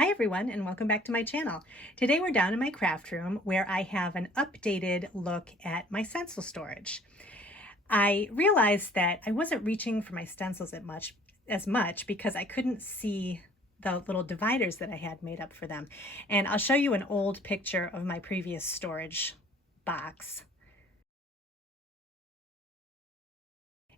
Hi everyone, and welcome back to my channel. Today we're down in my craft room where I have an updated look at my stencil storage. I realized that I wasn't reaching for my stencils as much because I couldn't see the little dividers that I had made up for them. And I'll show you an old picture of my previous storage box.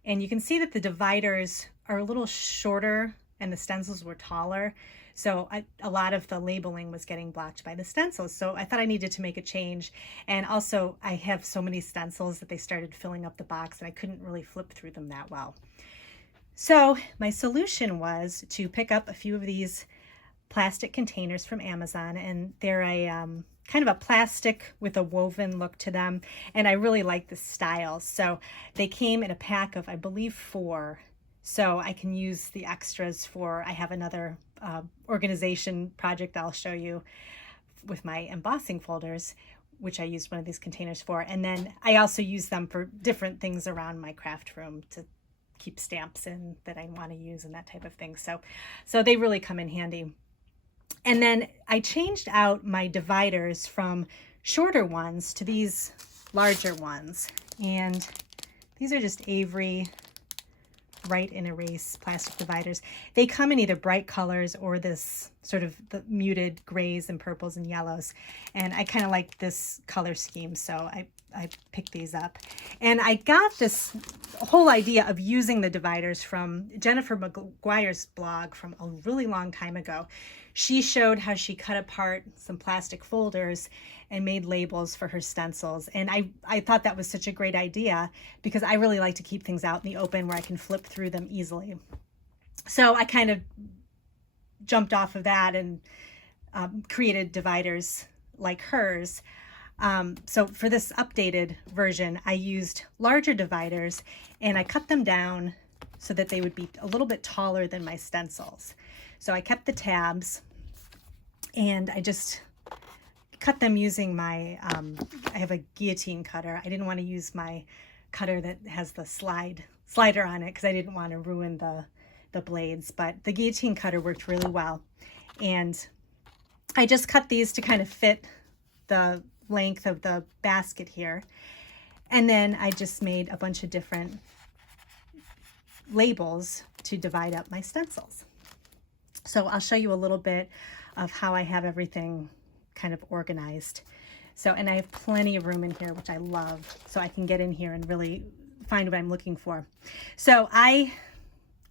And you can see that the dividers are a little shorter and the stencils were taller. So a lot of the labeling was getting blocked by the stencils. So I thought I needed to make a change. And also I have so many stencils that they started filling up the box and I couldn't really flip through them that well. So my solution was to pick up a few of these plastic containers from Amazon, and they're a kind of a plastic with a woven look to them, and I really like the style. So they came in a pack of, I believe, 4, so I can use the extras for, I have another organization project I'll show you with my embossing folders, which I used one of these containers for, and then I also use them for different things around my craft room to keep stamps in that I want to use and that type of thing. So they really come in handy. And then I changed out my dividers from shorter ones to these larger ones. And these are just Avery Write and Erase plastic dividers. They come in either bright colors or this sort of the muted grays and purples and yellows. And I kind of like this color scheme, so I picked these up. And I got this whole idea of using the dividers from Jennifer McGuire's blog from a really long time ago. She showed how she cut apart some plastic folders and made labels for her stencils. And I thought that was such a great idea because I really like to keep things out in the open where I can flip through them easily. So I kind of jumped off of that and created dividers like hers. So for this updated version, I used larger dividers and I cut them down so that they would be a little bit taller than my stencils. So I kept the tabs and I just cut them using my, I have a guillotine cutter. I didn't want to use my cutter that has the slider on it because I didn't want to ruin the blades, but the guillotine cutter worked really well. And I just cut these to kind of fit the length of the basket here. And then I just made a bunch of different labels to divide up my stencils. So I'll show you a little bit of how I have everything kind of organized. So, and I have plenty of room in here, which I love. So I can get in here and really find what I'm looking for. So I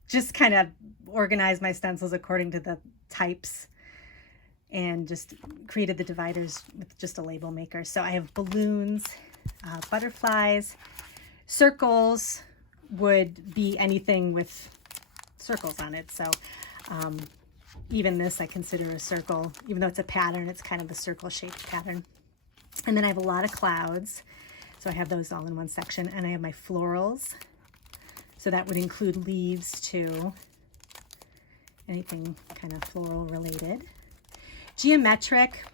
just kind of organize my stencils according to the types and just created the dividers with just a label maker. So I have balloons, butterflies, circles would be anything with circles on it. So even this I consider a circle, even though it's a pattern, it's kind of a circle shaped pattern. And then I have a lot of clouds. So I have those all in one section, and I have my florals. So that would include leaves too, anything kind of floral related. Geometric,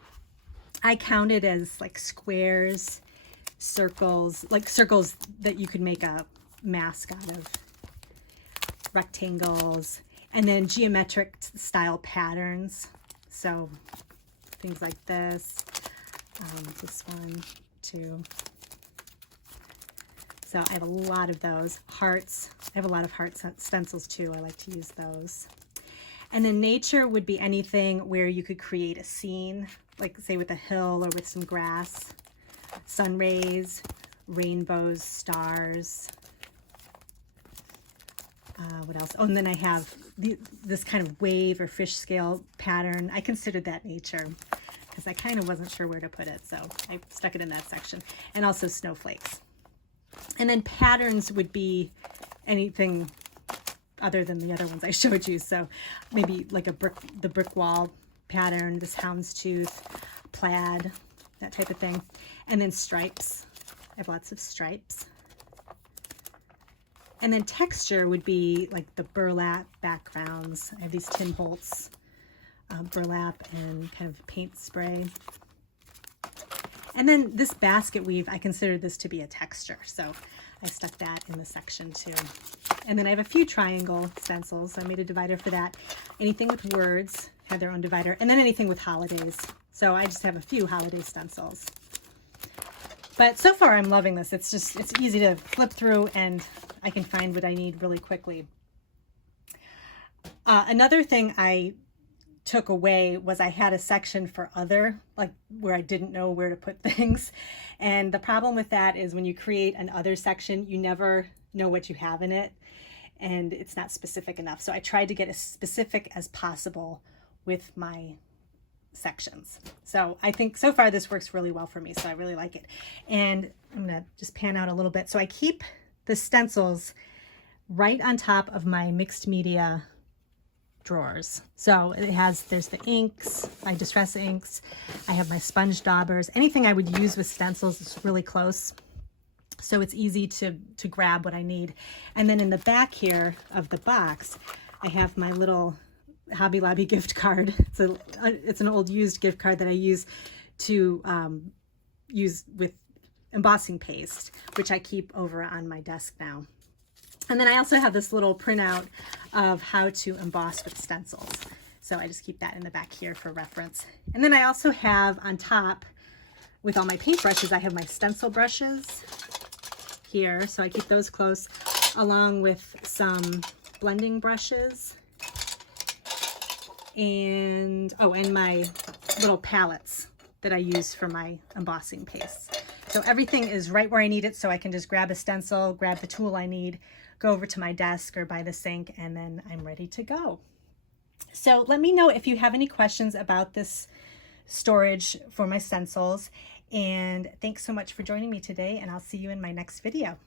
I counted as like squares, circles, like circles that you could make a mask out of, rectangles, and then geometric style patterns. So things like this one, too. So I have a lot of those. Hearts, I have a lot of heart stencils too. I like to use those. And then nature would be anything where you could create a scene, like say with a hill or with some grass, sun rays, rainbows, stars. What else? Oh, and then I have this kind of wave or fish scale pattern. I considered that nature because I kind of wasn't sure where to put it, so I stuck it in that section. And also snowflakes. And then patterns would be anything other than the other ones I showed you. So maybe like the brick wall pattern, this houndstooth, plaid, that type of thing. And then stripes. I have lots of stripes. And then texture would be like the burlap backgrounds. I have these Tim Holtz burlap and kind of paint spray. And then this basket weave, I consider this to be a texture. So I stuck that in the section too. And then I have a few triangle stencils. So I made a divider for that. Anything with words have their own divider. And then anything with holidays. So I just have a few holiday stencils. But so far I'm loving this. It's easy to flip through and I can find what I need really quickly. Another thing I took away was I had a section for other, like where I didn't know where to put things. And the problem with that is when you create an other section, you never know what you have in it and it's not specific enough. So I tried to get as specific as possible with my sections. So I think so far this works really well for me. So I really like it. And I'm going to just pan out a little bit. So I keep the stencils right on top of my mixed media drawers. So there's the inks, my distress inks. I have my sponge daubers. Anything I would use with stencils is really close. So it's easy to grab what I need. And then in the back here of the box, I have my little Hobby Lobby gift card. It's an old used gift card that I use to use with embossing paste, which I keep over on my desk now. And then I also have this little printout of how to emboss with stencils. So I just keep that in the back here for reference. And then I also have on top, with all my paintbrushes, I have my stencil brushes here. So I keep those close, along with some blending brushes. And my little palettes that I use for my embossing paste. So everything is right where I need it, so I can just grab a stencil, grab the tool I need, go over to my desk or by the sink, and then I'm ready to go. So let me know if you have any questions about this storage for my stencils. And thanks so much for joining me today, and I'll see you in my next video.